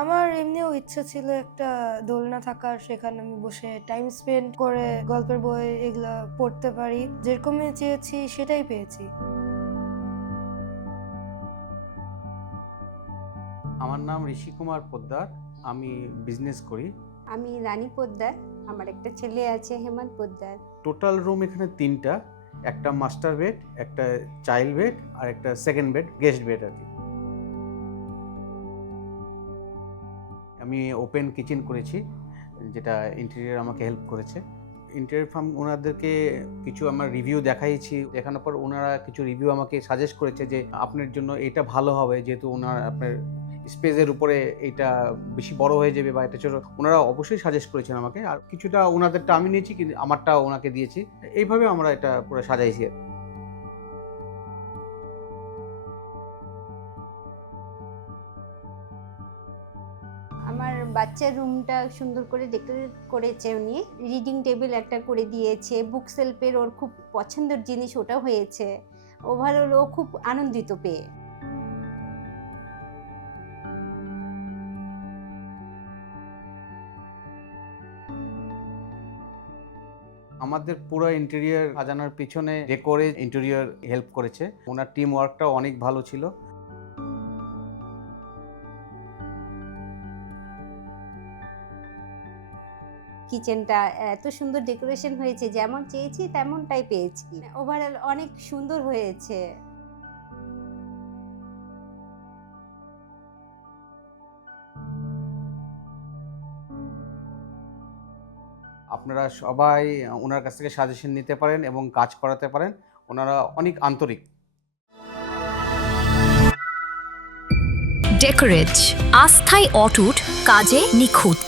আমার এমনিও ইচ্ছা ছিল একটা দোলনা থাকার, সেখানে আমি বসে টাইম স্পেন্ড করে গল্পের বই এগুলা পড়তে পারি। যেরকমই চেয়েছি সেটাই পেয়েছি। আমার নাম ঋষি কুমার পোদ্দার। আমি বিজনেস করি। আমি রানী পোদ্দার, আমার একটা ছেলে আছে হেমন্ত পোদ্দার। টোটাল রুম এখানে 3টা, একটা মাস্টার বেড, একটা চাইল্ড বেড আর একটা সেকেন্ড বেড, গেস্ট বেড আর কি। আমি ওপেন কিচেন করেছি, যেটা ইন্টেরিয়র আমাকে হেল্প করেছে। ইন্টেরিয়র ফার্ম ওনাদেরকে কিছু আমার রিভিউ দেখাইছি, দেখানোর পর ওনারা কিছু রিভিউ আমাকে সাজেস্ট করেছে যে আপনার জন্য এটা ভালো হবে, যেহেতু ওনার আপনার স্পেসের উপরে এটা বেশি বড় হয়ে যাবে বা এটা ছোট। ওনারা অবশ্যই সাজেস্ট করেছেন আমাকে, আর কিছুটা ওনাদেরটা আমি নিয়েছি, কিন্তু আমারটা ওনাকে দিয়েছি। এইভাবে আমরা এটা পুরো সাজাইছি। আমার বাচ্চার রুমটা সুন্দর করে ডেকোরেট করেছে উনি। রিডিং টেবিল একটা করে দিয়েছে, বুক সেলফের ওর খুব পছন্দের জিনিস ওটা হয়েছে। ওভারঅল ও খুব আনন্দিত পেয়ে। আমাদের পুরো ইন্টেরিয়র সাজানোর পিছনে ডেকোরে ইন্টেরিয়র হেল্প করেছে। ওনার টিম ওয়ার্কটাও অনেক ভালো ছিল। কিচেনটা এত সুন্দর ডেকোরেশন হয়েছে, যেমন চেয়েছি তেমনটাই পেয়েছি। ওভারঅল অনেক সুন্দর হয়েছে। আপনারা সবাই ওনার কাছ থেকে সাজেশন নিতে পারেন এবং কাজ করাতে পারেন। ওনারা অনেক আন্তরিক। ডেকোরেট, আস্থায় অটুট, কাজে নিখুঁত।